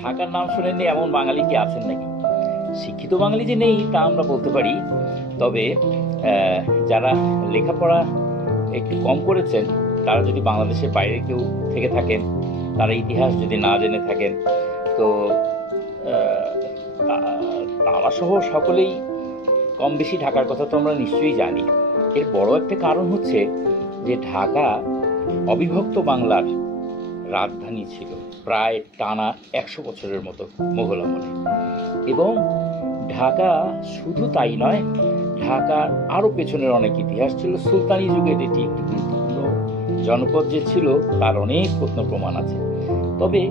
ঢাকার নাম শুনেননি এমন বাঙালি কি আছেন নাকি? শিক্ষিত বাঙালি যে নেই তা আমরা বলতে পারি, তবে যারা লেখাপড়া একটু কম করেছেন তারা যদি বাংলাদেশের বাইরে কেউ থেকে থাকেন, তারা ইতিহাস যদি না জেনে থাকেন, তো তারা সহ সকলেই কম বেশি ঢাকার কথা তো আমরা নিশ্চয়ই জানি। এর বড় একটা কারণ হচ্ছে যে ঢাকা অবিভক্ত বাংলার রাজধানী ছিল প্রায় টানা 100 বছরের মতো মোগল আমলে। এবং ঢাকা শুধু তাই নয়, ঢাকার আরও পেছনের অনেক ইতিহাস ছিল। সুলতানি যুগের এটি একটি গুরুত্বপূর্ণ জনপদ যে ছিল তার অনেক প্রত্ন প্রমাণ আছে। তবে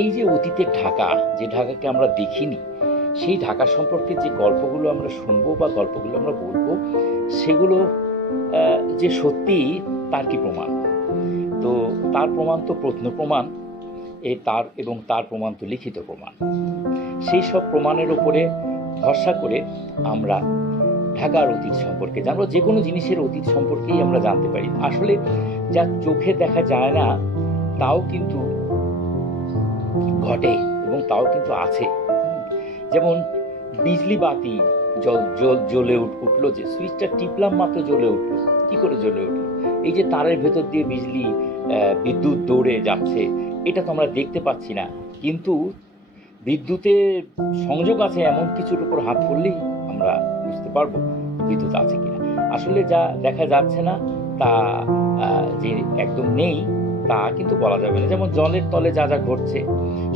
এই যে অতীতের ঢাকা, যে ঢাকাকে আমরা দেখিনি, সেই ঢাকা সম্পর্কে যে গল্পগুলো আমরা শুনবো বা গল্পগুলো আমরা বলবো, সেগুলো যে সত্যি তার কি প্রমাণ? তো তার প্রমাণ তো প্রত্ন প্রমাণ, তার প্রমাণ তো লিখিত প্রমাণ। সেই সব প্রমাণের উপরে ভরসা করে আমরা ঢাকার অতীত সম্পর্কে জানবো। যে কোনো জিনিসের অতীত সম্পর্কেই আমরা জানতে পারি। আসলে যা চোখে দেখা যায় না তাও কিন্তু ঘটে এবং তাও কিন্তু আছে। যেমন বিজলি বাতি জ্বলে উঠলো, যে সুইচটা টিপলাম মাত্র জ্বলে উঠলো। কি করে জ্বলে উঠলো? এই যে তারের ভেতর দিয়ে বিদ্যুৎ দৌড়ে যাচ্ছে, এটা তো আমরা দেখতে পাচ্ছি না, কিন্তু বিদ্যুতের সংযোগ আছে এমন কিছুর উপর হাত পড়লেই আমরা বুঝতে পারবো বিদ্যুৎ আছে কিনা। আসলে যা দেখা যাচ্ছে না তা যে একদম নেই তা কিন্তু বলা যাবে না। যেমন জলের তলে যা যা ঘটছে,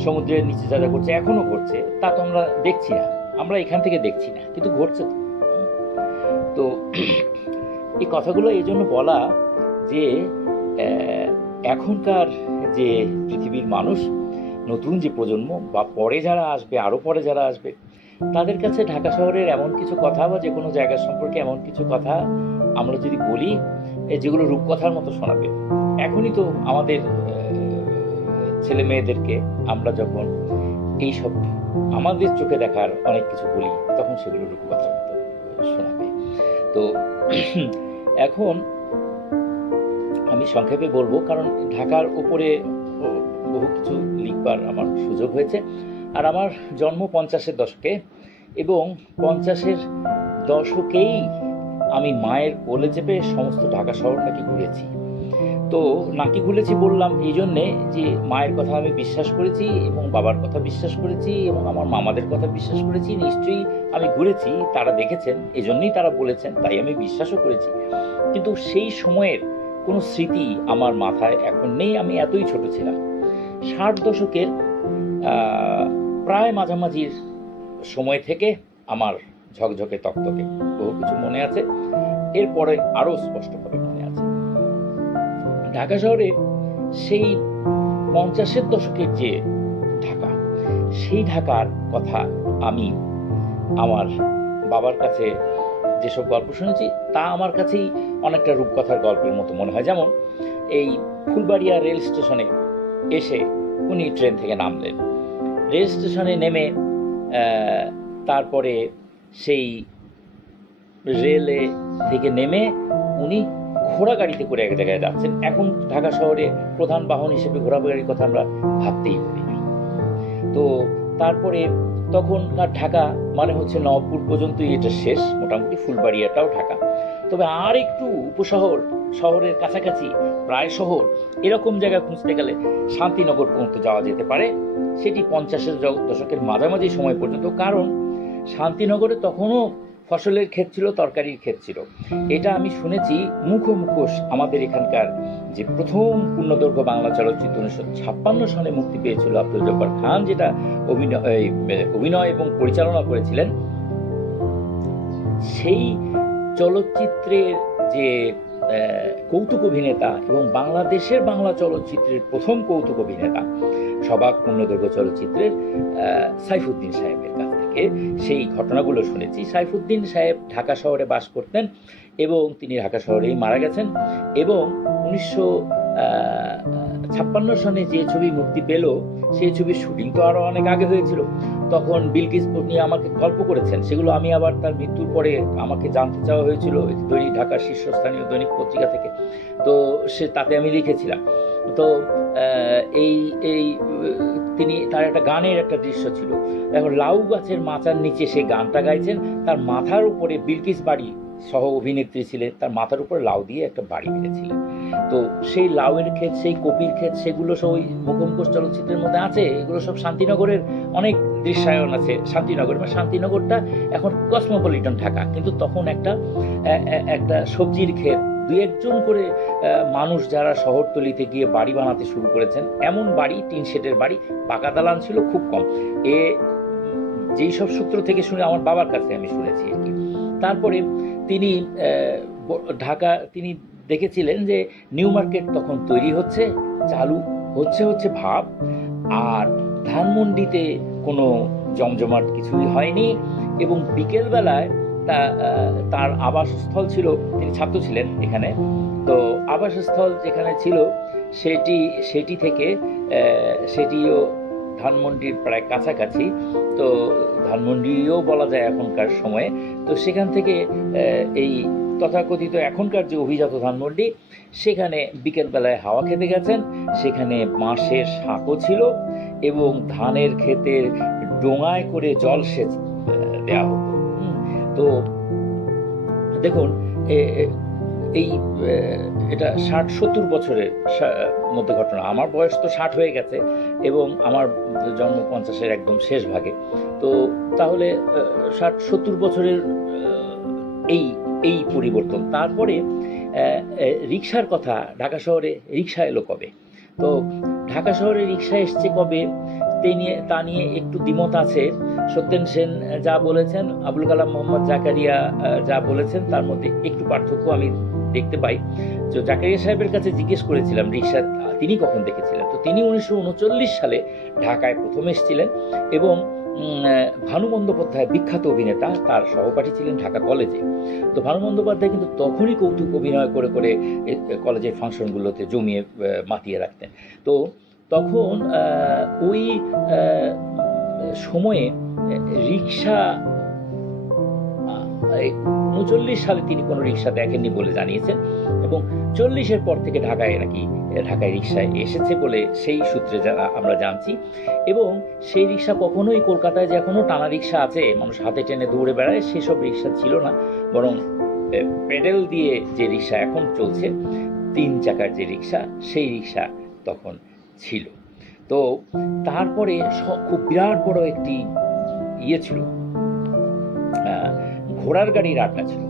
সমুদ্রের নিচে যা যা ঘটছে, এখনো ঘটছে, তা তো আমরা দেখছি না, আমরা এখান থেকে দেখছি না, কিন্তু ঘটছে তো। তো এই কথাগুলো এই জন্য বলা যে এখনকার যে পৃথিবীর মানুষ, নতুন যে প্রজন্ম বা পরে যারা আসবে, আরও পরে যারা আসবে, তাদের কাছে ঢাকা শহরের এমন কিছু কথা বা যে কোনো জায়গা সম্পর্কে এমন কিছু কথা আমরা যদি বলি যেগুলো রূপকথার মতো শোনাবে। এখনই তো আমাদের ছেলে মেয়েদেরকে আমরা যখন এইসব আমাদের চোখে দেখার অনেক কিছু বলি, তখন সেগুলো রূপকথার মতো শোনাবে। তো এখন আমি সংক্ষেপে বলবো, কারণ ঢাকার উপরে বহু কিছু লিখবার আমার সুযোগ হয়েছে। আর আমার জন্ম 50-এর দশকে, এবং 50-এর দশকেই আমি মায়ের কোলে চেপে সমস্ত ঢাকা শহর নাকি ঘুরেছি। তো নাকি ঘুরেছি বললাম এই জন্যে যে মায়ের কথা আমি বিশ্বাস করেছি এবং বাবার কথা বিশ্বাস করেছি এবং আমার মামাদের কথা বিশ্বাস করেছি। নিশ্চয়ই আমি ঘুরেছি, তারা দেখেছেন, এজন্যই তারা বলেছেন, তাই আমি বিশ্বাসও করেছি। কিন্তু সেই সময়ের কোনো স্মৃতি আমার মাথায় এখন নেই। আমি এতই ছোট ছিলাম। 60 দশকের প্রায় মাঝামাঝির সময় থেকে আমার ঝকঝকে তকতকে বহু কিছু মনে আছে। এরপরে আরও স্পষ্টভাবে মনে আছে। ঢাকা শহরে সেই 50-এর দশকের যে ঢাকা, সেই ঢাকার কথা আমি আমার বাবার কাছে যেসব গল্প শুনেছি তা আমার কাছেই অনেকটা রূপকথার গল্পের মতো মনে হয়। যেমন এই ফুলবাড়িয়া রেল স্টেশনে এসে উনি ট্রেন থেকে নামলেন, রেল স্টেশনে নেমে তারপরে সেই রেলে থেকে নেমে উনি ঘোড়া গাড়িতে করে এক জায়গায় যাচ্ছেন। এখন ঢাকা শহরে প্রধান বাহন হিসেবে ঘোড়া গাড়ির কথা আমরা ভাবতেই পারি না। তো তারপরে তখনকার ঢাকা মানে হচ্ছে নবপুর পর্যন্তই এটা শেষ, মোটামুটি ফুলবাড়িয়াটাও ঢাকা। তবে আর একটু উপশহর, শহরের কাছাকাছি প্রায় শহর, এরকম জায়গা খুঁজতে গেলে শান্তিনগর পর্যন্ত যাওয়া যেতে পারে, সেটি 50-এর দশকের মাঝামাঝি সময় পর্যন্ত। কারণ শান্তিনগরে তখনও ফসলের ক্ষেত ছিল, তরকারির ক্ষেত ছিল। এটা আমি শুনেছি মুখোশ। আমাদের এখানকার যে প্রথম পূর্ণদৈর্ঘ্য বাংলা চলচ্চিত্র 1956 সালে মুক্তি পেয়েছিল আব্দুল জব্বার খান, যেটা অভিনয় এবং পরিচালনা করেছিলেন, সেই চলচ্চিত্রের যে কৌতুক অভিনেতা এবং বাংলাদেশের বাংলা চলচ্চিত্রের প্রথম কৌতুক অভিনেতা, সবাক পূর্ণদৈর্ঘ্য চলচ্চিত্রের সাইফুদ্দিন সাহেবের কাছ থেকে সেই ঘটনাগুলো শুনেছি। সাইফুদ্দিন সাহেব ঢাকা শহরে বাস করতেন এবং তিনি ঢাকা শহরেই মারা গেছেন। এবং 1956 সালে যে ছবি মুক্তি পেল, সেই ছবির শুটিং তো আরও অনেক আগে হয়েছিল। তখন বিলকিস নিয়ে আমাকে গল্প করেছেন, সেগুলো আমি আবার তার মৃত্যুর পরে আমাকে জানতে চাওয়া হয়েছিল দৈনিক ঢাকার শীর্ষস্থানীয় দৈনিক পত্রিকা থেকে। তো তাতে আমি লিখেছিলাম। তো এই এই তিনি তার একটা গানের একটা দৃশ্য ছিল, এখন লাউ গাছের মাচার নিচে সে গানটা গাইছেন, তার মাথার উপরে বিলকিস বাড়ি সহ অভিনেত্রী ছিলেন, তার মাথার উপরে লাউ দিয়ে একটা বাড়ি মেরেছিলেন। তো সেই লাউয়ের ক্ষেত, সেই কপির ক্ষেত, সেগুলো সব ওই মুখোমুখোশ চলচ্চিত্রের মধ্যে আছে। এগুলো সব শান্তিনগরের অনেক দৃশ্যায়ন আছে। শান্তিনগর মানে শান্তিনগরটা এখন কসমোপলিটন ঢাকা, কিন্তু তখন একটা একটা সবজির ক্ষেত, দুই একজন করে মানুষ যারা শহরতলিতে গিয়ে বাড়ি বানাতে শুরু করেছেন, এমন বাড়ি, টিন শেডের বাড়ি, পাকা দালান ছিল খুব কম। যেই সব সূত্র থেকে শুনে আমার বাবার কাছে আমি শুনেছি আর কি। তারপরে তিনি তিনি দেখেছিলেন যে নিউ মার্কেট তখন তৈরি হচ্ছে, চালু হচ্ছে ভাব, আর ধানমন্ডিতে কোনো জমজমাট কিছুই হয়নি, এবং বিকেলবেলায় তার আবাসস্থল ছিল, তিনি ছাত্র ছিলেন এখানে, তো আবাসস্থল যেখানে ছিল সেটি থেকে সেটিও ধানমন্ডির প্রায় কাছাকাছি, তো ধানমন্ডিও বলা যায় এখনকার সময়ে। তো সেখান থেকে এই তথাকথিত এখনকার যে অভিজাত ধানমন্ডি, সেখানে বিকেলবেলায় হাওয়া খেতে গেছেন। সেখানে বাঁশের সাঁকো ছিল এবং ধানের ক্ষেতের ডোঙায় করে জলসেচ দেওয়া হতো। তো দেখুন, এই এটা 60-70 বছরের মধ্যে ঘটনা। আমার বয়স তো 60 হয়ে গেছে এবং আমার জন্ম 50-এর একদম শেষ ভাগে। তো তাহলে 60-70 বছরের এই পরিবর্তন। তারপরে রিক্সার কথা, ঢাকা শহরে রিক্সা এলো কবে? তো ঢাকা শহরে রিক্সা এসছে কবে তা নিয়ে একটু দ্বিমত আছে। সত্যেন সেন যা বলেছেন, আবুল কালাম মোহাম্মদ জাকারিয়া যা বলেছেন, তার মধ্যে একটু পার্থক্য আমি দেখতে পাই। তো জাকারিয়া সাহেবের কাছে জিজ্ঞেস করেছিলাম রিক্সা তিনি কখন দেখেছিলেন, তো তিনি 1939 সালে ঢাকায় প্রথম এসেছিলেন, এবং ভানু বন্দ্যোপাধ্যায় বিখ্যাত অভিনেতা, তার সহপাঠী ছিলেন ঢাকা কলেজে। তো ভানু বন্দ্যোপাধ্যায় কিন্তু তখনই কৌতুক অভিনয় করে করে কলেজের ফাংশনগুলোতে জমিয়ে মাতিয়ে রাখতেন। তো তখন ওই সময়ে রিক্সা 39 সালে তিনি কোনো রিক্সা দেখেননি বলে জানিয়েছেন, এবং 40-এর পর থেকে ঢাকায় রিক্সায় এসেছে বলে সেই সূত্রে আমরা জানছি। এবং সেই রিক্সা কখনোই কলকাতায় যে এখনো টানা রিক্সা আছে, মানুষ হাতে টেনে দৌড়ে বেড়ায়, সেসব রিক্সা ছিল না, বরং পেডেল দিয়ে যে রিক্সা এখন চলছে, 3 চাকার যে রিক্সা, সেই রিক্সা তখন ছিল। তো তারপরে খুব বিরাট বড় একটি ছিল, ঘোড়ার গাড়ির আড্ডা ছিল।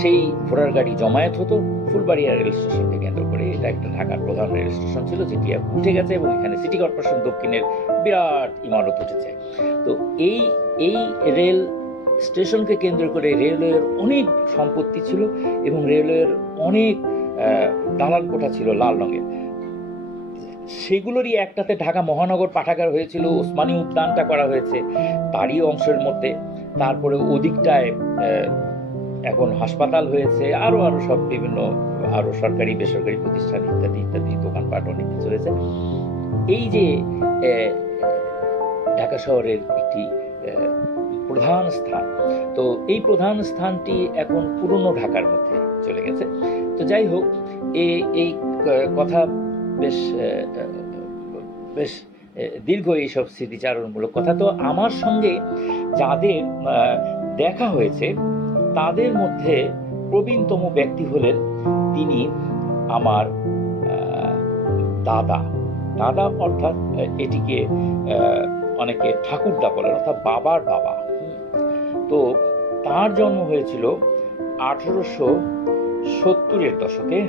সেই ঘোড়ার গাড়ি জমায়েত হতো ফুলবাড়িয়া রেল স্টেশনকে কেন্দ্র করে। এটা একটা ঢাকার প্রধান রেল স্টেশন ছিল, যেটি উঠে গেছে, এবং এখানে সিটি কর্পোরেশন দক্ষিণের বিরাট ইমারত উঠেছে। তো এই রেল স্টেশনকে কেন্দ্র করে রেলওয়ের অনেক সম্পত্তি ছিল, এবং রেলওয়ের অনেক দালাল কোঠা ছিল লাল রঙের। সেগুলোরই একটাতে ঢাকা মহানগর পাঠাগার হয়েছিল, ওসমানী উদ্যানটা করা হয়েছে তারই অংশের মধ্যে। তারপরে ওদিকটায় এখন হাসপাতাল হয়েছে, আরো সব বিভিন্ন আরো সরকারি বেসরকারি প্রতিষ্ঠান ইত্যাদি দোকানপাট অনেক কিছু হয়েছে। এই যে ঢাকা শহরের একটি প্রধান স্থান, তো এই প্রধান স্থানটি এখন পুরনো ঢাকার মধ্যে চলে গেছে। তো যাই হোক, এই কথা বেশ দীর্ঘ, এইসব স্মৃতিচারণমূলক কথা। তো আমার সঙ্গে যাদের দেখা হয়েছে তাদের মধ্যে প্রবীণতম ব্যক্তি হলেন তিনি আমার দাদা অর্থাৎ এটিকে অনেকে ঠাকুরদা বলেন, অর্থাৎ বাবার বাবা। তো তার জন্ম হয়েছিল 1870-এর দশকে,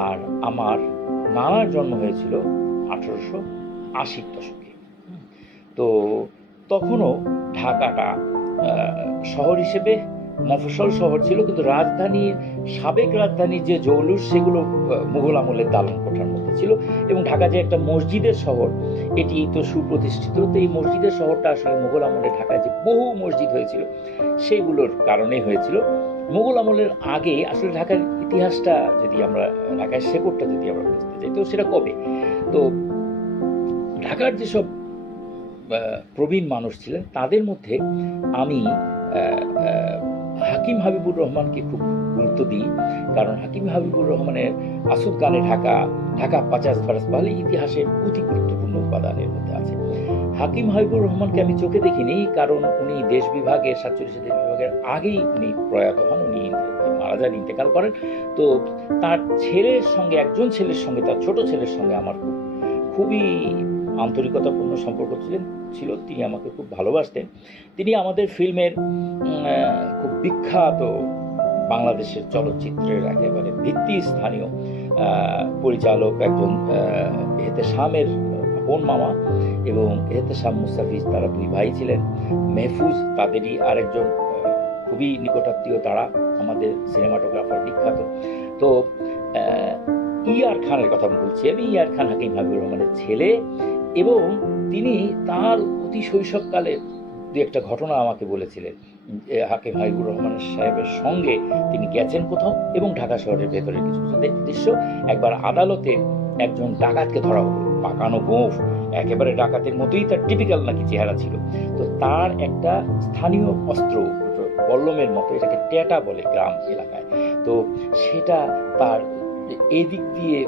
আর আমার নানার জন্ম হয়েছিল 1880-র দশকে। তো তখনও ঢাকাটা শহর হিসেবে মফস্বল শহর ছিল, কিন্তু সাবেক রাজধানীর যে জৌলুস, সেগুলো মুঘল আমলের দালান কোঠার মধ্যে ছিল। এবং ঢাকা যে একটা মসজিদের শহর, এটি তো সুপ্রতিষ্ঠিত। তো এই মসজিদের শহরটা আসলে মুঘল আমলে ঢাকায় যে বহু মসজিদ হয়েছিল, সেগুলোর কারণে হয়েছিল। মুঘল আমলের আগে আসলে ঢাকার ইতিহাসটা যদি আমরা, ঢাকার শেকড়টা যদি আমরা বুঝতে চাই, তো সেটা কবে? তো ঢাকার যেসব প্রবীণ মানুষ ছিলেন, তাদের মধ্যে আমি হাকিম হাবিবুর রহমানকে খুব গুরুত্ব গুরুত্ব দিই, কারণ হাকিম হাবিবুর রহমানের আসুদ গানে ঢাকা, ঢাকা 50 বরস পহলে ইতিহাসে অতি গুরুত্বপূর্ণ উপাদানের মধ্যে আছে। হাকিম হাবিবুর রহমানকে আমি চোখে দেখিনি, কারণ উনি দেশ বিভাগের 47 দেশ বিভাগের আগেই উনি প্রয়াত হন, উনি মারা যান, ইন্তেকাল করেন। তো তার ছেলের সঙ্গে, একজন ছেলের সঙ্গে, তার ছোট ছেলের সঙ্গে আমার খুবই আন্তরিকতাপূর্ণ সম্পর্ক ছিল। তিনি আমাকে খুব ভালোবাসতেন। তিনি আমাদের ফিল্মের খুব বিখ্যাত বাংলাদেশের চলচ্চিত্রের একেবারে ভিত্তিস্থানীয় পরিচালক, একজন এহতেশামের আপন মামা, এবং এহতেশাম মুস্তাফিজ, তারা দুই ভাই ছিলেন। মেহফুজ তাদেরই আরেকজন খুবই নিকটাত্মীয়, তারা আমাদের সিনেমাটোগ্রাফার বিখ্যাত। তো ইয়ার খানের কথা বলছি আমি, ইয়ার খান হাকিম হাবিবুর রহমানের ছেলে, এবং তিনি তার অতি শৈশবকালে দু একটা ঘটনা আমাকে বলেছিলেন। হাকিম হাবিবুর রহমান সাহেবের সঙ্গে তিনি গেছেন কোথাও, এবং ঢাকা শহরের ভেতরে কিছু কিছু দৃশ্য। একবার আদালতে একজন ডাকাতকে ধরা হলো, পাকানো গোঁফ, একেবারে ডাকাতের মতোই তার টিপিক্যাল নাকি চেহারা ছিল। তো তার একটা স্থানীয় অস্ত্র, বল্লমের মতো, এটাকে ট্যাটা বলে গ্রাম এলাকায়, তো সেটা তার এদিক দিয়ে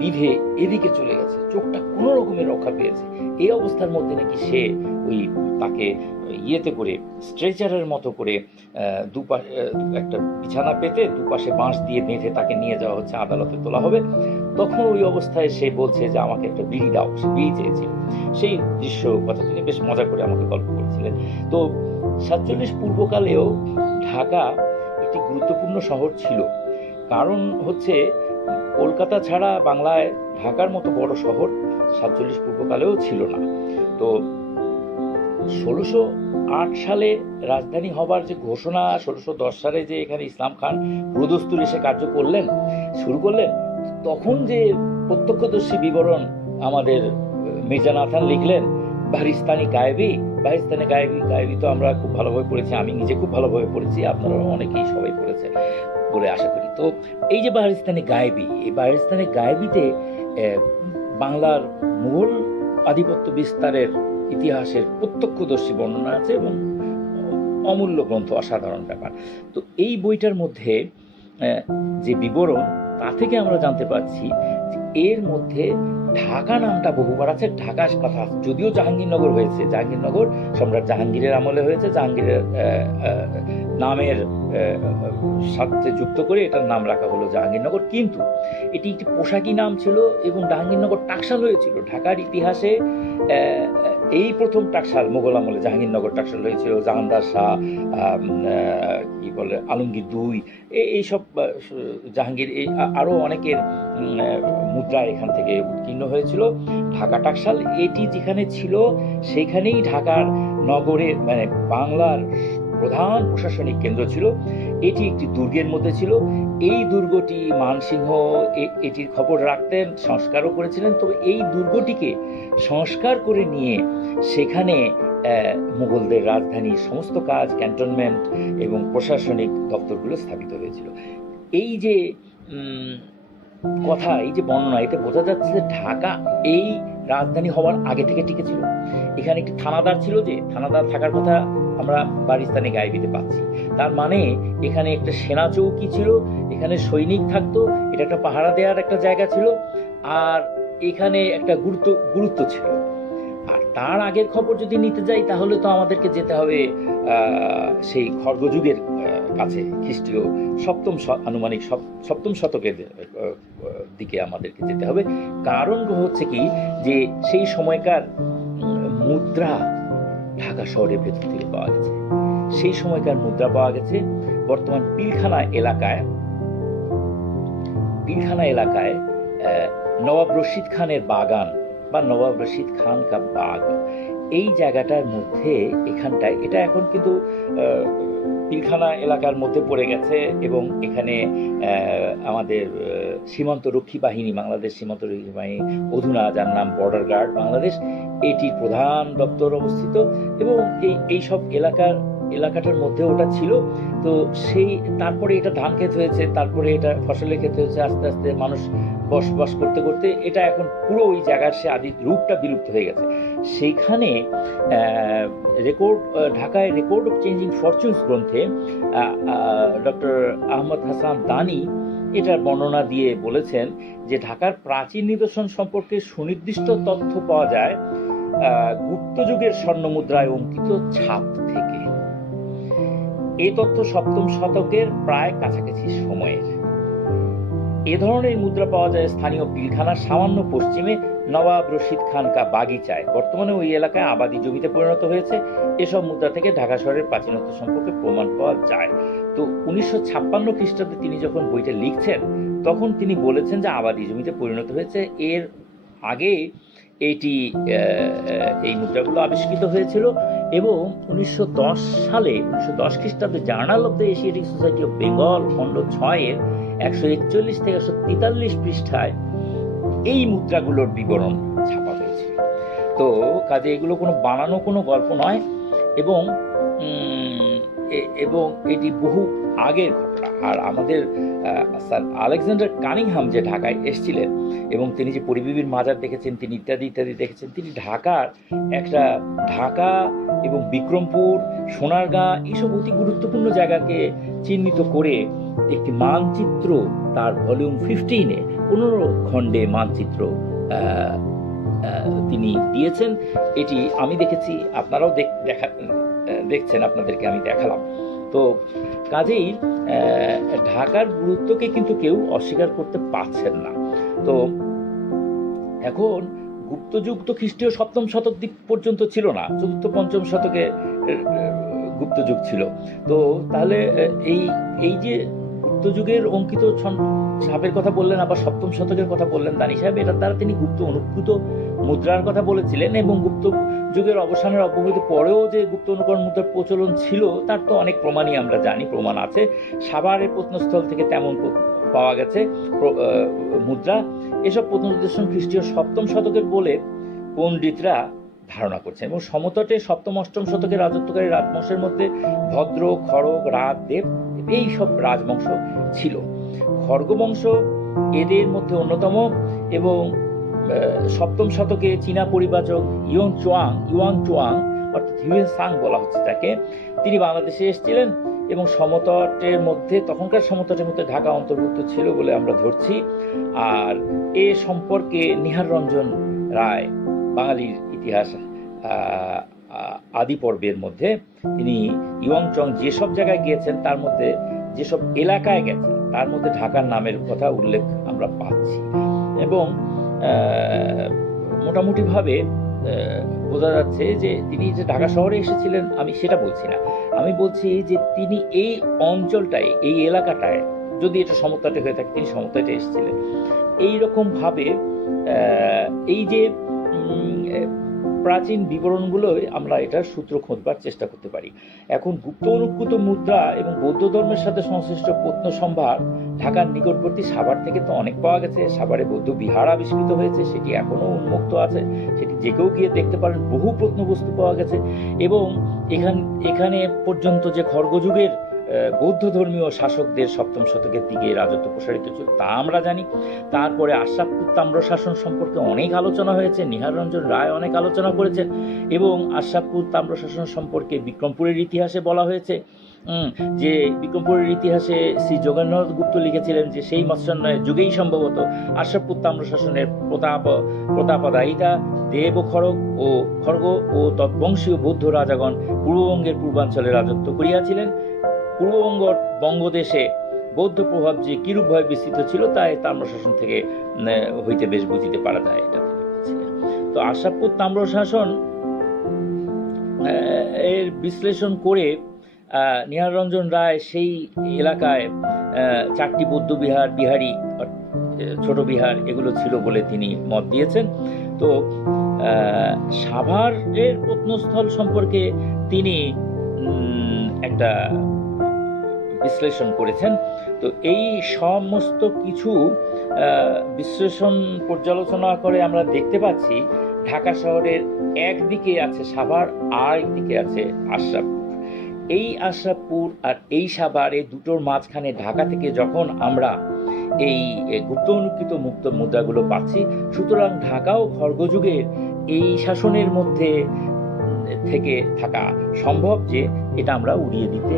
বিধে এদিকে চলে গেছে, চোখটা কোনো রকমের রক্ষা পেয়েছে। এই অবস্থার মধ্যে নাকি সে ওই তাকে ইয়েতে করে, স্ট্রেচারের মতো করে একটা বিছানা পেতে দুপাশে বাঁশ দিয়ে বেঁধে তাকে নিয়ে যাওয়া হচ্ছে, আদালতে তোলা হবে। তখন ওই অবস্থায় সে বলছে যে আমাকে একটা বিড়ি দাও, সে বিড়ি চেয়েছিল। সেই দৃশ্য কথা তিনি বেশ মজা করে আমাকে গল্প করেছিলেন। তো 47 পূর্বকালেও ঢাকা একটি গুরুত্বপূর্ণ শহর ছিল, কারণ হচ্ছে কলকাতা ছাড়া বাংলায় ঢাকার মতো বড় শহর 47 পূর্বকালেও ছিল না। তো 1608 সালে রাজধানী হবার যে ঘোষণা, 1610 সালে যে এখানে ইসলাম খান প্রদস্তুর এসে কার্য করলেন, শুরু করলেন, তখন যে প্রত্যক্ষদর্শী বিবরণ আমাদের মির্জা নাথান লিখলেন, বারিস্তানি গায়েবী, বারিস্তানি গায়েবী তো আমরা খুব ভালোভাবে পড়েছি, আমি নিজে খুব ভালোভাবে পড়েছি, আপনারা অনেকেই সবাই পড়েছে বলে আশা করি। তো এই যে বারিস্তানি গায়েবী, এই বারিস্তানি গায়েবীতে বাংলার মুঘল আধিপত্য বিস্তারের ইতিহাসের প্রত্যক্ষদর্শী বর্ণনা আছে, এবং অমূল্য গ্রন্থ, অসাধারণ ব্যাপার। তো এই বইটার মধ্যে যে বিবরণ, তা থেকে আমরা জানতে পারছি যে এর মধ্যে ঢাকা নামটা বহুবার আছে। ঢাকার কথা যদিও জাহাঙ্গীরনগর হয়েছে, জাহাঙ্গীরনগর সম্রাট জাহাঙ্গীরের আমলে হয়েছে, জাহাঙ্গীরের নামের সাথে যুক্ত করে এটার নাম রাখা হলো জাহাঙ্গীরনগর, কিন্তু এটি একটি পোশাকি নাম ছিল, এবং জাহাঙ্গীরনগর টাকশাল হয়েছিল। ঢাকার ইতিহাসে এই প্রথম টাকশাল, মোগল আমলে জাহাঙ্গীরনগর টাকশাল হয়েছিল। জাহানদার শাহ, কি বলে, আলমগীর দুই, এইসব জাহাঙ্গীর, এই আরও অনেকের মুদ্রা এখান থেকে উৎকীর্ণ হয়েছিল। ঢাকা টাকশাল এটি যেখানে ছিল, সেখানেই ঢাকার নগরের, মানে বাংলার প্রধান প্রশাসনিক কেন্দ্র ছিল। এটি একটি দুর্গের মধ্যে ছিল। এই দুর্গটি মানসিংহ এটির খবর রাখতেন, সংস্কারও করেছিলেন। তবে এই দুর্গটিকে সংস্কার করে নিয়ে সেখানে মুঘলদের রাজধানী, সমস্ত কাজ, ক্যান্টনমেন্ট এবং প্রশাসনিক দপ্তরগুলো স্থাপিত হয়েছিল। এই যে কথা, এই যে বর্ণনা, এতে বোঝা যাচ্ছে যে ঢাকা এই রাজধানী হওয়ার আগে থেকে টিকে ছিল। এখানে একটি থানাদার ছিল, যে থানাদার থাকার কথা আমরা বারিস্তানি গায়েবীতে পাচ্ছি। তার মানে এখানে একটা সেনা চৌকি ছিল, এখানে সৈনিক থাকতো, এটা একটা পাহারা দেওয়ার একটা জায়গা ছিল, আর এখানে একটা গুরুত্ব ছিল। আর তার আগের খবর যদি নিতে যাই, তাহলে তো আমাদেরকে যেতে হবে সেই খড়গযুগের কাছে, খ্রিস্টীয় আনুমানিক সপ্তম শতকের দিকে আমাদেরকে যেতে হবে। কারণ হচ্ছে কি, যে সেই সময়কার মুদ্রা ঢাকা শহরের ভেতর থেকে পাওয়া গেছে। সেই সময়কার মুদ্রা পাওয়া গেছে বর্তমান পিলখানা এলাকায় নবাব রশিদ খানের বাগান, বা নবাব রশিদ খান কা বাগ, এই জায়গাটার মধ্যে, এখানটায়, এটা এখন কিন্তু পিলখানা এলাকার মধ্যে পড়ে গেছে, এবং এখানে আমাদের সীমান্ত রক্ষী বাহিনী, বাংলাদেশ সীমান্ত রক্ষী বাহিনী অধুনা, যার নাম বর্ডার গার্ড বাংলাদেশ, এটির প্রধান দপ্তর অবস্থিত, এবং এই সব এলাকাটার মধ্যে ওটা ছিল। তো তারপরে এটা ধান ক্ষেত হয়েছে, তারপরে এটা ফসলের ক্ষেত হয়েছে, আস্তে আস্তে মানুষ বসবাস করতে করতে এটা এখন পুরো ওই জায়গার সে আদি রূপটা বিলুপ্ত হয়ে গেছে। সেইখানে ঢাকায় রেকর্ড অফ চেঞ্জিং ফরচুনস গ্রন্থে ডক্টর আহমদ হাসান দানি এটার বর্ণনা দিয়ে বলেছেন যে ঢাকার প্রাচীন নিদর্শন সম্পর্কে সুনির্দিষ্ট তথ্য পাওয়া যায় গুপ্ত যুগের স্বর্ণমুদ্রায় অঙ্কিত ছাপ থেকে। এই তথ্য সপ্তম শতকের প্রায় কাছাকাছি সময়ের। এ ধরনের মুদ্রা পাওয়া যায় স্থানীয় পিলখানার সামান্য পশ্চিমে নবাব রশিদ খানকা বাগিচায়, বর্তমানে ওই এলাকায় আবাদি জমিতে পরিণত হয়েছে। এসব মুদ্রা থেকে ঢাকা শহরের প্রাচীনত্ব সম্পর্কে প্রমাণ পাওয়া যায়। তো 1956 খ্রিস্টাব্দে তিনি যখন বইটা লিখছেন তখন তিনি বলেছেন যে আবাদি জমিতে পরিণত হয়েছে। এর আগে এই মুদ্রাগুলো আবিষ্কৃত হয়েছিল এবং 1910 সালে 1910 খ্রিস্টাব্দে journal of the Asiatic society of Bengal খণ্ড 6-এর 141 থেকে 143 পৃষ্ঠায় এই মুদ্রাগুলোর বিবরণ ছাপা হয়েছিল। তো কাজে এগুলো কোনো বানানো কোনো গল্প নয় এবং এটি বহু আগের ঘটনা। আর আমাদের স্যার আলেকজান্ডার কানিংহাম যে ঢাকায় এসেছিলেন এবং তিনি যে পরিবিবির মাজার দেখেছেন, তিনি ইত্যাদি ইত্যাদি দেখেছেন, তিনি ঢাকা এবং বিক্রমপুর, সোনারগাঁ এইসব অতি গুরুত্বপূর্ণ জায়গাকে চিহ্নিত করে একটি মানচিত্র তার ভলিউম 15-এ 15 খণ্ডে মানচিত্র তিনি দিয়েছেন। এটি আমি দেখেছি, আপনারাও দেখছেন, আপনাদেরকে আমি দেখালাম। তো কাজেই ঢাকার গুরুত্বকে কিন্তু কেউ অস্বীকার করতে পারছেন না। তো এখন গুপ্তযুগ তো খ্রিস্টীয় 7ম শতাব্দী পর্যন্ত ছিল না, 4র্থ-5ম শতকে গুপ্তযুগ ছিল। তো তাহলে এই যে গুপ্তযুগের অঙ্কিত ছাপের কথা বললেন, আবার 7ম শতকের কথা বললেন দানি সাহেব, এটার দ্বারা তিনি গুপ্ত অনুকৃত মুদ্রার কথা বলেছিলেন এবং গুপ্ত যুগের অবসানের অব্যবহিত পরেও যে গুপ্ত অনুকরণ মুদ্রার প্রচলন ছিল তার তো অনেক প্রমাণই আমরা জানি, প্রমাণ আছে। সাভারের প্রত্নস্থল থেকে তেমন পাওয়া গেছে মুদ্রা। এসব প্রত্ননিদর্শন খ্রিস্টীয় 7ম শতকের বলে পণ্ডিতরা ধারণা করছেন এবং সমতটে 7ম-8ম শতকের রাজত্বকারী রাজবংশের মধ্যে ভদ্র, খড়গ, রাজ, দেব এই সব রাজবংশ ছিল। খড়গ বংশ এদের মধ্যে অন্যতম এবং 7ম শতকে চীনা পরিবাচক ইয়ং চুয়াং অর্থাৎ হিউয়েন সাং বলা হচ্ছে তাকে, তিনি বাংলাদেশে এসেছিলেন এবং তখনকার সমতটের মধ্যে ঢাকা অন্তর্ভুক্ত ছিল বলে আমরা ধরছি। আর এ সম্পর্কে নিহার রঞ্জন রায় বাঙালির ইতিহাস আদি পর্বের মধ্যে তিনি ইয়ংচং যেসব জায়গায় গিয়েছেন তার মধ্যে যেসব এলাকায় গেছেন তার মধ্যে ঢাকার নামের কথা উল্লেখ আমরা পাচ্ছি এবং মোটামুটিভাবে বোঝা যাচ্ছে যে তিনি যে ঢাকা শহরে এসেছিলেন আমি সেটা বলছি না, আমি বলছি যে তিনি এই অঞ্চলটায়, এই এলাকাটায়, যদি এটা সমতটে হয়ে থাকে তিনি সমতটে এসেছিলেন। এইরকম ভাবে এই যে প্রাচীন বিবরণগুলোই আমরা এটার সূত্র খোঁজবার চেষ্টা করতে পারি। এখন গুপ্ত অনুকৃত মুদ্রা এবং বৌদ্ধ ধর্মের সাথে সংশ্লিষ্ট প্রত্নসম্ভার ঢাকার নিকটবর্তী সাভার থেকে তো অনেক পাওয়া গেছে। সাভারে বৌদ্ধ বিহার আবিষ্কৃত হয়েছে, সেটি এখনো উন্মুক্ত আছে, সেটি যে কেউ গিয়ে দেখতে পারেন। বহু প্রত্নবস্তু পাওয়া গেছে এবং এখানে পর্যন্ত যে খড়গযুগের বৌদ্ধ ধর্মীয় শাসকদের 7ম শতকের দিকে রাজত্ব প্রসারিত ছিল তা আমরা জানি। তারপরে আশরাফপুর তাম্রশাসন সম্পর্কে অনেক আলোচনা হয়েছে, নিহার রঞ্জন রায় অনেক আলোচনা করেছেন এবং আশরাফপুর তাম্রশাসন সম্পর্কে বিক্রমপুরের ইতিহাসে বলা হয়েছে যে বিক্রমপুরের ইতিহাসে শ্রী যোগেন্দ্রনাথ গুপ্ত লিখেছিলেন যে সেই মৎস্যান্বয়ের যুগেই সম্ভবত আশরাফপুর তাম্রশাসনের প্রতাপদায়িতা দেব খড়গ ও তৎবংশীয় বৌদ্ধ রাজাগণ পূর্ববঙ্গের পূর্বাঞ্চলে রাজত্ব করিয়াছিলেন। বঙ্গদেশে বৌদ্ধ প্রভাব যে কিরূপভাবে বিস্তৃত ছিল তাই তাম্রশাসন থেকে হইতে বেশ বুঝিতে পারা যায়, এটা তিনি বলছিলেন। তো আশরাফপুর তাম্রশাসন এর বিশ্লেষণ করে নিহার রঞ্জন রায় সেই এলাকায় 4টি বৌদ্ধ বিহারি, ছোট বিহার এগুলো ছিল বলে তিনি মত দিয়েছেন। তো সাভারের প্রত্নস্থল সম্পর্কে তিনি একটা বিশ্লেষণ করেছেন। তো এই সমস্ত কিছু বিশ্লেষণ পর্যালোচনা করে আমরা দেখতে পাচ্ছি ঢাকা শহরের একদিকে আছে সাভার আর একদিকে আছে আশরাফপুর। এই আশরাফপুর আর এই সাভার এই দুটোর মাঝখানে ঢাকা থেকে যখন আমরা এই গুপ্ত অনুকৃত মুক্ত মুদ্রাগুলো পাচ্ছি। সুতরাং ঢাকাও খড়গযুগের এই শাসনের মধ্যে থেকে থাকা সম্ভব যে এটা আমরা উড়িয়ে দিতে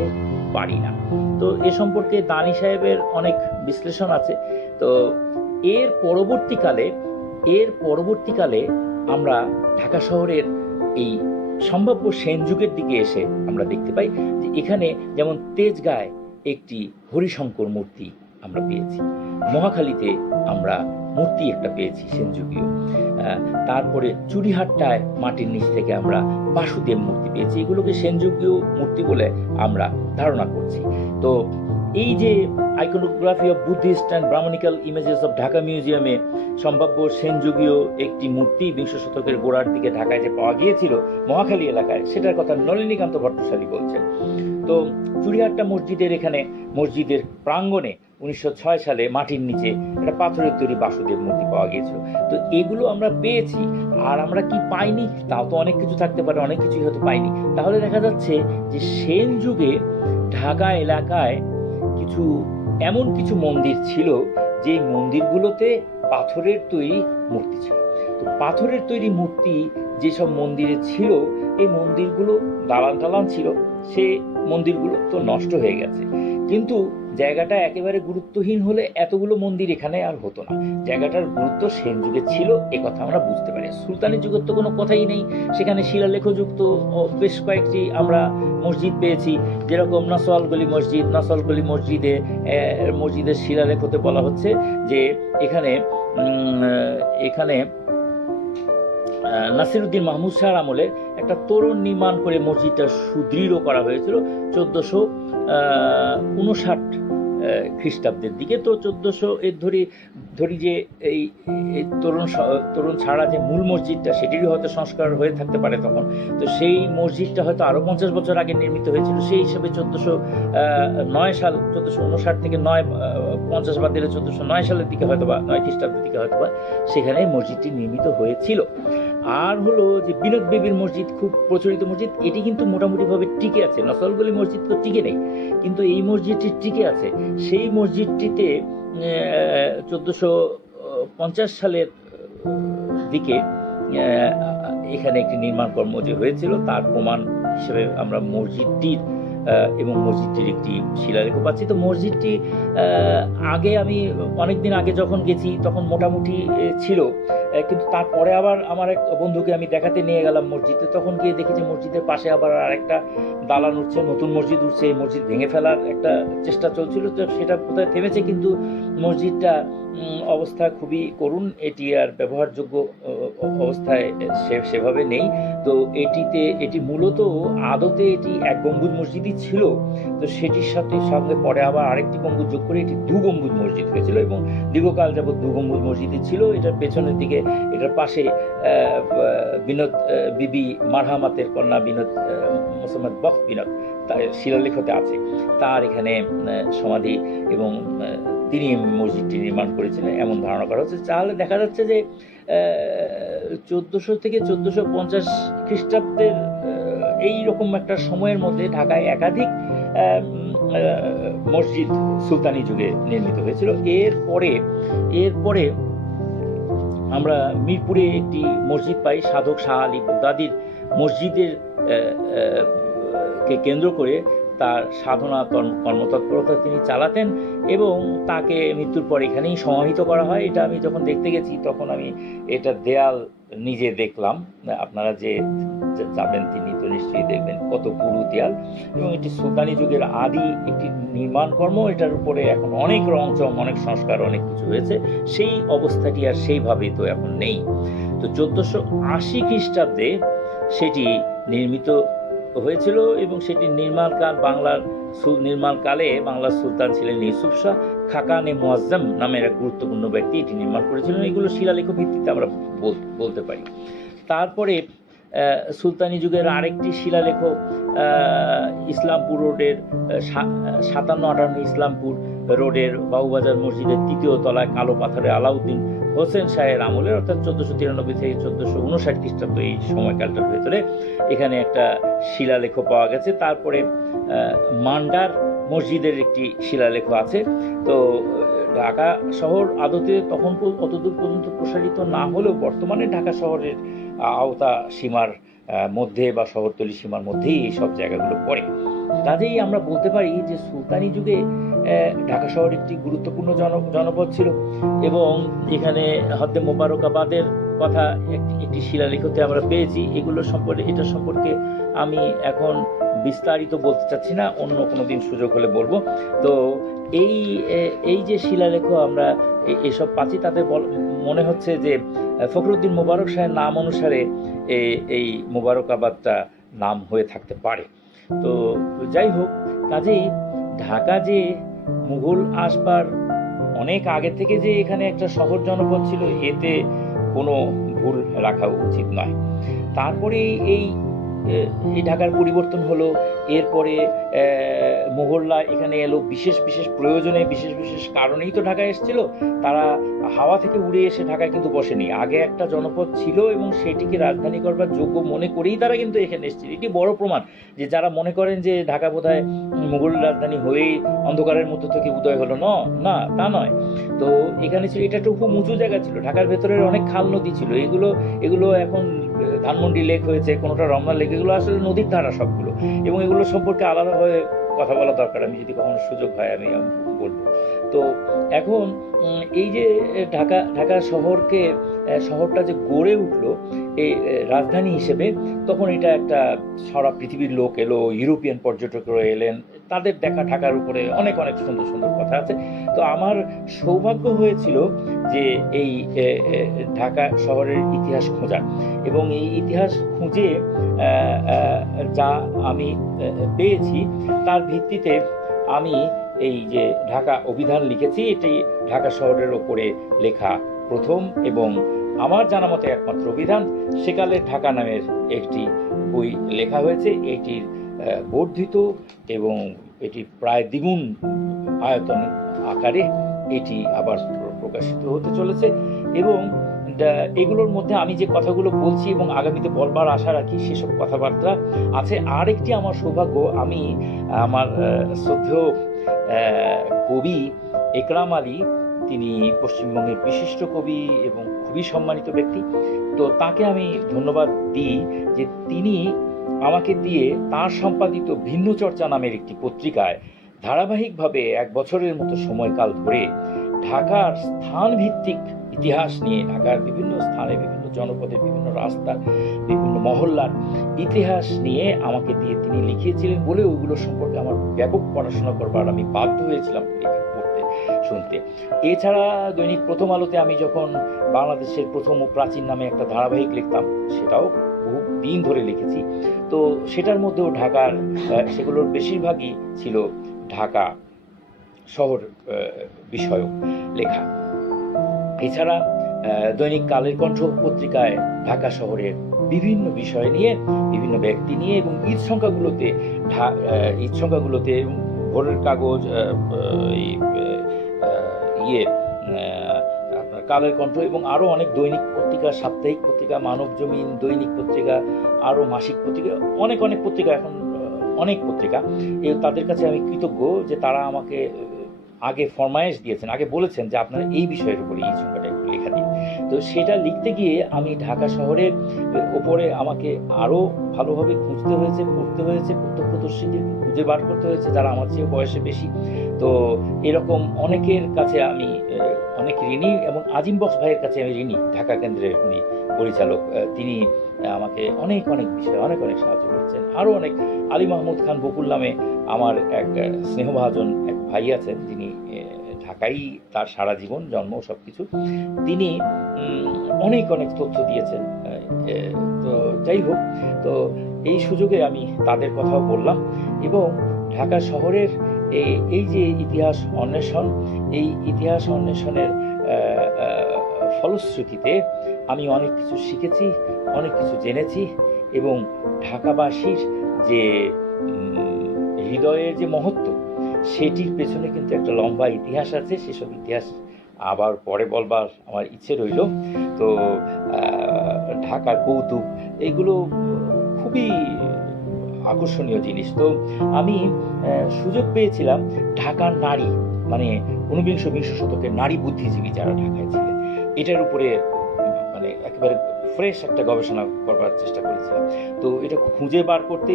পারি না। তো এ সম্পর্কে দানি সাহেবের অনেক বিশ্লেষণ আছে। তো এর পরবর্তীকালে আমরা ঢাকা শহরের এই সম্ভাব্য সেন যুগের দিকে এসে আমরা দেখতে পাই যে এখানে যেমন তেজগাঁয় একটি হরিশঙ্কর মূর্তি আমরা পেয়েছি, মহাখালীতে আমরা মূর্তি একটা পেয়েছি সেনযুগীয়, তারপরে চুড়িহাট্টায় মাটির নিচ থেকে আমরা বাসুদেব মূর্তি পেয়েছি। এগুলোকে সেনযুগীয় মূর্তি বলে আমরা ধারণা করছি। তো এই যে iconography of Buddhist and Brahmanical images of Dhaka মিউজিয়ামে সম্ভাব্য সেনযুগীয় একটি মূর্তি বিংশ শতকের গোড়ার দিকে ঢাকায় যে পাওয়া গিয়েছিল মহাখালী এলাকায়, সেটার কথা নলিনীকান্ত ভট্টশালী বলছেন। তো চুড়িহাট্টা মসজিদের এখানে মসজিদের প্রাঙ্গণে 1906 সালে মাটির নিচে একটা পাথরের তৈরি বাসুদেব মূর্তি পাওয়া গিয়েছিল। তো এগুলো আমরা পেয়েছি, আর আমরা কি পাইনি? তাও তো অনেক কিছু থাকতে পারে, অনেক কিছুই হয়তো পাইনি। তাহলে দেখা যাচ্ছে যে সেন যুগে ঢাকা এলাকায় কিছু এমন কিছু মন্দির ছিল যে মন্দিরগুলোতে পাথরের তৈরি মূর্তি ছিল। তো পাথরের তৈরি মূর্তি যেসব মন্দিরে ছিল, এই মন্দিরগুলো দালান টালান ছিল, সে মন্দিরগুলো তো নষ্ট হয়ে গেছে। কিন্তু জায়গাটা একেবারে গুরুত্বহীন হলে এতগুলো মন্দির এখানে আর হতো না। জায়গাটার গুরুত্ব সেন যুগে ছিল, এ কথা আমরা বুঝতে পারি। সুলতানি যুগের তো কোনো কথাই নেই, সেখানে শিলালেখযুক্ত বেশ কয়েকটি আমরা মসজিদ পেয়েছি, যেরকম নসওয়ালগলি মসজিদের শিলালেখতে বলা হচ্ছে যে এখানে নাসিরউদ্দিন মাহমুদ শাহর আমলে একটা তোরণ নির্মাণ করে মসজিদটা সুদৃঢ় করা হয়েছিল 1459 খ্রিস্টাব্দের দিকে। তো 1400 এর ধরি যে এই তোরণ ছাড়া যে মূল মসজিদটা, সেটিরই হয়তো সংস্কার হয়ে থাকতে পারে তখন। তো সেই মসজিদটা হয়তো আরো 50 বছর আগে নির্মিত হয়েছিল। সেই হিসাবে 1459 থেকে 50 বাদ দিলে 1409 সালের দিকে হয়তো বা 9 খ্রিস্টাব্দের দিকে হয়তো বা সেখানে মসজিদটি নির্মিত হয়েছিল। আর হলো যে বিনোদ বিবির মসজিদ, খুব প্রচলিত মসজিদ, এটি কিন্তু মোটামুটিভাবে টিকে আছে। নসরগলি মসজিদ তো টিকে নেই, কিন্তু এই মসজিদটি টিকে আছে। সেই মসজিদটিতে 1450 সালের দিকে এখানে একটি নির্মাণ কর্ম যে হয়েছিল, তার প্রমাণ হিসেবে আমরা মসজিদটির একটি শিলালেখ পাচ্ছি। তো মসজিদটি আগে আমি অনেকদিন আগে যখন গেছি তখন মোটামুটি ছিল, কিন্তু তারপরে আবার আমার এক বন্ধুকে আমি দেখাতে নিয়ে গেলাম মসজিদে, তখন গিয়ে দেখি যে মসজিদের পাশে আবার আরেকটা দালান উঠছে, নতুন মসজিদ উঠছে। এই মসজিদ ভেঙে ফেলার একটা চেষ্টা চলছিল, তো সেটা কোথায় থেমেছে, কিন্তু মসজিদটা অবস্থা খুবই করুণ, এটি আর ব্যবহারযোগ্য অবস্থায় সেভাবে নেই। তো এটি মূলত আদতে এটি এক গম্বুজ মসজিদই ছিল। তো সেটির সঙ্গে পরে আবার আরেকটি গম্বুজ যোগ করে এটি 2 গম্বুজ মসজিদ হয়েছিল, এবং দীর্ঘকাল যাবৎ 2 গম্বুজ মসজিদই ছিল। এটার পেছনের দিকে, এটার পাশে বিনোদ বিবি মারহামাতের কন্যা মোসাম্মদ বখত বিনোদ তার শিলালেখতে আছে, তার এখানে সমাধি, এবং তিনি মসজিদটি নির্মাণ করেছিলেন এমন ধারণা করা হচ্ছে। তাহলে দেখা যাচ্ছে যে 1400 থেকে 1450 খ্রিস্টাব্দের এইরকম একটা সময়ের মধ্যে ঢাকায় একাধিক মসজিদ সুলতানি যুগে নির্মিত হয়েছিল। এরপরে আমরা মিরপুরে একটি মসজিদ পাই, সাধক শাহ আলী বাগদাদির মসজিদের কে কেন্দ্র করে তার সাধনা কর্মতৎপরতা তিনি চালাতেন, এবং তাকে মৃত্যুর পর এখানেই সমাহিত করা হয়। এটা আমি যখন দেখতে গেছি তখন আমি এটা দেয়াল নিজে দেখলাম। আপনারা যে যাবেন তিনি তো নিশ্চয়ই দেখবেন কত পুরু দেয়াল, এবং এটি সুলতানি যুগের আদি একটি নির্মাণ কর্ম। এটার উপরে এখন অনেক রংচং, অনেক সংস্কার, অনেক কিছু হয়েছে। সেই অবস্থাটি আর সেইভাবে তো এখন নেই। তো 1480 খ্রিস্টাব্দে সেটি নির্মিত হয়েছিল, এবং সেটি নির্মাণকালে বাংলার সুলতান ছিলেন ইউসুফ শাহ খাকানে মুআজ্জম নামের এক গুরুত্বপূর্ণ ব্যক্তি এটি নির্মাণ করেছিলেন। এগুলো শিলালেখ ভিত্তিতে আমরা বলতে পারি। তারপরে সুলতানি যুগের আরেকটি শিলালেখ ইসলামপুর রোডের 57-58 ইসলামপুর রোডের বাবুবাজার মসজিদের 3য় তলায় কালো পাথরে আলাউদ্দিন হোসেন শাহের আমলের, অর্থাৎ 1493 থেকে 1459 খ্রিস্টাব্দ এই সময়কালটার ভেতরে এখানে একটা শিলালেখ পাওয়া গেছে। তারপরে মান্ডার মসজিদের একটি শিলালেখ আছে। তো ঢাকা শহর আদতে তখন অতদূর পর্যন্ত প্রসারিত না হলেও বর্তমানে ঢাকা শহরের আওতা সীমার মধ্যে বা শহরতলি সীমার মধ্যেই এই সব জায়গাগুলো পড়ে। কাজেই আমরা বলতে পারি যে সুলতানি যুগে ঢাকা শহর একটি গুরুত্বপূর্ণ জনপদ ছিল, এবং এখানে হদ্দে মোবারকাবাদের কথা একটি শিলালেখতে আমরা পেয়েছি। এটা সম্পর্কে আমি এখন বিস্তারিত বলতে চাচ্ছি না, অন্য কোনো দিন সুযোগ হলে বলবো। তো এই যে শিলালেখ আমরা এসব পাচ্ছি, তাতে মনে হচ্ছে যে ফখরুদ্দিন মোবারক শাহের নাম অনুসারে এই মোবারকাবাদটা নাম হয়ে থাকতে পারে। তো যাই হোক, কাজেই ঢাকা যে মুঘল আসবার অনেক আগে থেকে যে এখানে একটা শহর জনপদ ছিল, এতে কোনো ভুল রাখা উচিত নয়। তারপরে এই ঢাকার পরিবর্তন হলো, এরপরে মুঘলরা এখানে এলো বিশেষ বিশেষ প্রয়োজনে, বিশেষ বিশেষ কারণেই তো ঢাকায় এসেছিল। তারা হাওয়া থেকে উড়ে এসে ঢাকায় কিন্তু বসেনি, আগে একটা জনপদ ছিল এবং সেটিকে রাজধানী করবার যোগ্য মনে করেই তারা কিন্তু এখানে এসেছিল। এটি বড় প্রমাণ যে যারা মনে করেন যে ঢাকা বোধহয় মুঘল রাজধানী হয়েই অন্ধকারের মধ্য থেকে উদয় হলো, না, তা নয়। তো এখানে ছিল, এটা একটা খুব উঁচু জায়গা ছিল, ঢাকার ভেতরের অনেক খাল নদী ছিল, এগুলো এখন ধানমন্ডি লেক হয়েছে, কোনোটা রমনা লেক, এগুলো আসলে নদীর ধারা সবগুলো, এবং এগুলো সম্পর্কে আলাদাভাবে কথা বলা দরকার, আমি যদি কখনো সুযোগ হয় আমি বলবো। তো এখন এই যে ঢাকা শহরটা যে গড়ে উঠলো এই রাজধানী হিসেবে, তখন এটা একটা সারা পৃথিবীর লোক এলো, ইউরোপিয়ান পর্যটকরা এলেন, তাদের দেখা ঢাকার উপরে অনেক অনেক সুন্দর সুন্দর কথা আছে। তো আমার সৌভাগ্য হয়েছিল যে এই ঢাকা শহরের ইতিহাস খোঁজার, এবং এই ইতিহাস খুঁজে যা আমি পেয়েছি তার ভিত্তিতে আমি এই যে ঢাকা অভিধান লিখেছি। এটি ঢাকা শহরের ওপরে লেখা প্রথম এবং আমার জানা মতে একমাত্র অভিধান। সেকালের ঢাকা নামের একটি বই লেখা হয়েছে, এটির বর্ধিত এবং এটি প্রায় দ্বিগুণ আয়তন আকারে এটি আবার প্রকাশিত হতে চলেছে। এবং এগুলোর মধ্যে আমি যে কথাগুলো বলছি এবং আগামীতে বলবার আশা রাখি, সেসব কথাবার্তা আছে। আর একটি আমার সৌভাগ্য, আমি আমার শ্রদ্ধেয় কবি একরাম আলী, তিনি পশ্চিমবঙ্গের বিশিষ্ট কবি এবং খুবই সম্মানিত ব্যক্তি, তো তাকে আমি ধন্যবাদ দিই যে তিনি আমাকে দিয়ে তার সম্পাদিত ভিন্ন চর্চা নামের একটি পত্রিকায় ধারাবাহিকভাবে 1 বছরের মতো সময়কাল ধরে ঢাকার স্থানভিত্তিক ইতিহাস নিয়ে, ঢাকার বিভিন্ন স্থানে, বিভিন্ন জনপদে, বিভিন্ন রাস্তা, বিভিন্ন মহল্লার ইতিহাস নিয়ে আমাকে দিয়ে তিনি লিখিয়েছিলেন বলে ওইগুলো সম্পর্কে আমার ব্যাপক পড়াশোনা করবার আমি বাধ্য হয়েছিলাম পড়তে শুনতে। এছাড়া দৈনিক প্রথম আলোতে আমি যখন বাংলাদেশের প্রথম ও প্রাচীন নামে একটা ধারাবাহিক লিখতাম, সেটাও বহু দিন ধরে লিখেছি। তো সেটার মধ্যেও ঢাকার সেগুলোর বেশিরভাগই ছিল ঢাকা শহর বিষয়ক লেখা। এছাড়া দৈনিক কালের কণ্ঠ পত্রিকায় ঢাকা শহরের বিভিন্ন বিষয় নিয়ে, বিভিন্ন ব্যক্তি নিয়ে, এবং ঈদ সংখ্যাগুলোতে ভোরের কাগজ, আপনার কালের কণ্ঠ এবং আরও অনেক দৈনিক পত্রিকা, সাপ্তাহিক পত্রিকা, মানব জমিন, দৈনিক পত্রিকা, আরও মাসিক পত্রিকা, অনেক পত্রিকা, এখন অনেক পত্রিকা, তাদের কাছে আমি কৃতজ্ঞ যে তারা আমাকে আগে ফরমায়েশ দিয়েছেন, আগে বলেছেন যে আপনারা এই বিষয়ের উপরে এই সংখ্যাটা একটু লেখা দিন। তো সেটা লিখতে গিয়ে আমি ঢাকা শহরের ওপরে আমাকে আরও ভালোভাবে খুঁজতে হয়েছে, পড়তে হয়েছে, প্রত্যক্ষদর্শীদের খুঁজে বার করতে হয়েছে যারা আমার চেয়ে বয়সে বেশি। তো এরকম অনেকের কাছে আমি অনেক ঋণী, এবং আজিম বক্স ভাইয়ের কাছে আমি ঋণী, ঢাকা কেন্দ্রের উনি পরিচালক, তিনি আমাকে অনেক বিষয়ে অনেক সাহায্য করেছেন। আরও অনেক, আলী মাহমুদ খান বকুল নামে আমার এক স্নেহভাজন এক ভাই আছেন, যিনি ঢাকাই তার সারা জীবন, জন্ম, সব কিছু, তিনি অনেক তথ্য দিয়েছেন। তো যাই হোক, তো এই সুযোগে আমি তাদের কথাও বললাম, এবং ঢাকা শহরের এই যে ইতিহাস অন্বেষণ, এই ইতিহাস অন্বেষণের ফলশ্রুতিতে আমি অনেক কিছু শিখেছি, অনেক কিছু জেনেছি, এবং ঢাকাবাসীর যে হৃদয়ের যে মহত্ব, সেটির পেছনে কিন্তু একটা লম্বা ইতিহাস আছে। সেসব ইতিহাস আবার পরে বলবার আমার ইচ্ছে রইল। তো ঢাকার কৌতুক, এগুলো খুবই আকর্ষণীয় জিনিস। তো আমি সুযোগ পেয়েছিলাম ঢাকার নারী, মানে ঊনবিংশ বিংশ শতকের নারী বুদ্ধিজীবী যারা ঢাকায় ছিলেন, এটার উপরে মানে একেবারে ফ্রেশ একটা গবেষণা করবার চেষ্টা করেছিলাম। তো এটা খুঁজে বার করতে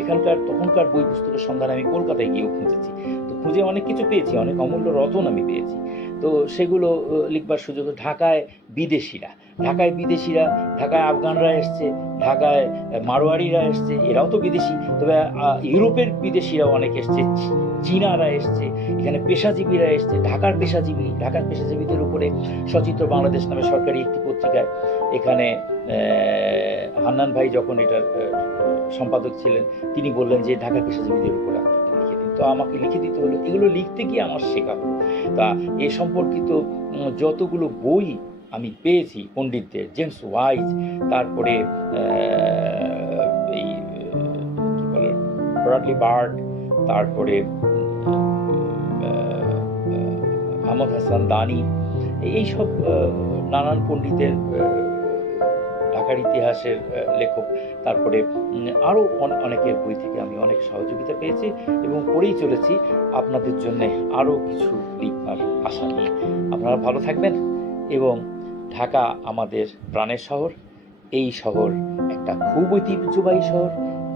এখানকার তখনকার বই পুস্তকের সন্ধান আমি কলকাতায় গিয়েও খুঁজেছি। তো খুঁজে অনেক কিছু পেয়েছি, অনেক অমূল্য রতন আমি পেয়েছি। তো সেগুলো লিখবার সুযোগ। ঢাকায় বিদেশিরা, ঢাকায় আফগানরা এসছে, ঢাকায় মারোয়ারিরা এসছে, এরাও তো বিদেশি, তবে ইউরোপের বিদেশিরাও অনেক এসছে, চীনারা এসছে, এখানে পেশাজীবীরা এসছে, ঢাকার পেশাজীবীদের উপরে সচিত্র বাংলাদেশ নামে সরকারি একটি পত্রিকায়, এখানে হান্নান ভাই যখন এটার সম্পাদক ছিলেন, তিনি বললেন যে ঢাকার পেশাজীবীদের উপরে আপনাকে লিখে দিন। তো আমাকে লিখে দিতে হলো। এগুলো লিখতে গিয়ে আমার শেখা হলো। তা এ সম্পর্কিত যতগুলো বই আমি পেয়েছি পণ্ডিতদের, জেমস ওয়াইজ, তারপরে এই কি বলে ব্রডলি বার্ড, তারপরে আহমদ হাসান দানি, এইসব নানান পণ্ডিতের, ঢাকার ইতিহাসের লেখক, তারপরে আরও অনেকের বই থেকে আমি অনেক সহযোগিতা পেয়েছি এবং পড়েই চলেছি। আপনাদের জন্য আরও কিছু লিখবার আশা নিয়ে। আপনারা ভালো থাকবেন। এবং ঢাকা আমাদের প্রাণের শহর। এই শহর একটা খুব ঐতিহ্যবাহী শহর।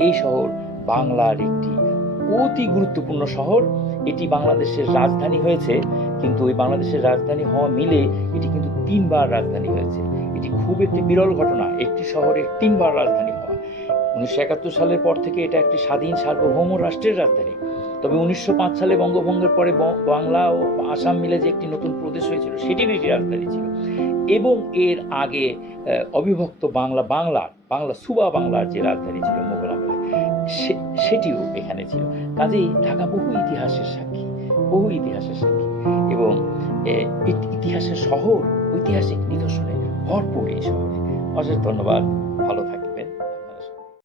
এই শহর বাংলার একটি অতি গুরুত্বপূর্ণ শহর। এটি বাংলাদেশের রাজধানী হয়েছে, কিন্তু ওই বাংলাদেশের রাজধানী হওয়া মিলে এটি কিন্তু 3 বার রাজধানী হয়েছে। এটি খুব একটি বিরল ঘটনা, একটি শহরের 3 বার রাজধানী হওয়া। 1971 সালের পর থেকে এটা একটি স্বাধীন সার্বভৌম রাষ্ট্রের রাজধানী। তবে 1905 সালে বঙ্গভঙ্গের পরে বাংলা ও আসাম মিলে যে একটি নতুন প্রদেশ হয়েছিল, সেটির একটি রাজধানী ছিল। এবং এর আগে অবিভক্ত বাংলা সুবা বাংলার যে রাজধানী ছিল মোগল আমলে, সেটিও এখানে ছিল। কাজেই ঢাকা বহু ইতিহাসের সাক্ষী এবং ইতিহাসের শহর, ঐতিহাসিক নিদর্শনে ভরপুর এই শহরে। অশেষ ধন্যবাদ।